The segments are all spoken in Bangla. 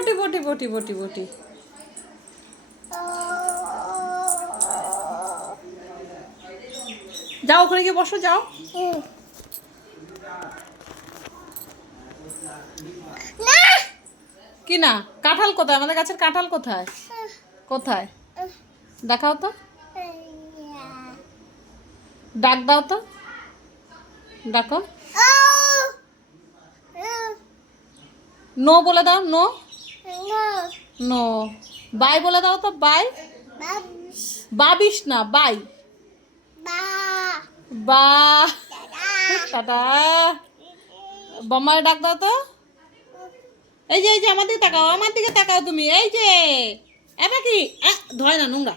বটি বটি বটি বটি বটি। যাও ওখানে গিয়ে বসো, যাও। কি না? কাঁঠাল কোথায়? আমাদের গাছের কাঁঠাল কোথায়? কোথায় দেখাও তো, ডাক দাও তো, ডাকো। নো বলে দাও, নো নো। বাই বলে দাও তো, বাই। বাবিস না, বাই। বা টাটা। বম্মায় ডাক দাও তো। এই যে আমার দিকে তাকাও, আমার দিকে তাকাও তুমি। এই যে এবার কি ধয় না, নোংরা।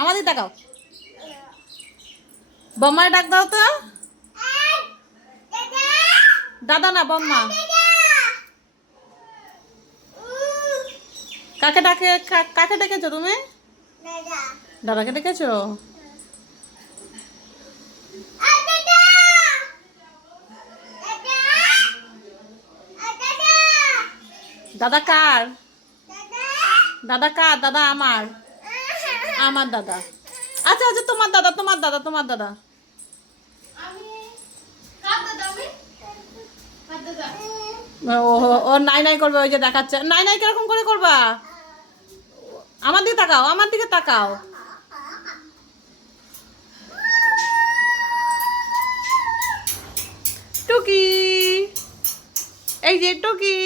আমার দিকে তাকাও। বম্মায় ডাক দাও তো। দাদা না, বম্মা। কাকে ডাকে? কাকে ডেকেছো তুমি? দাদাকে ডেকেছো? দাদা কার? দাদা কার? দাদা আমার। আমার দাদা। আচ্ছা আচ্ছা, তোমার দাদা, তোমার দাদা, তোমার দাদা। ও নাই নাই করবে, ওই যে দেখাচ্ছে। নাই নাই কিরকম করে করবা? আমার দিকে তাকাও, আমার দিকে তাকাও। টুকি, এই যে টুকি।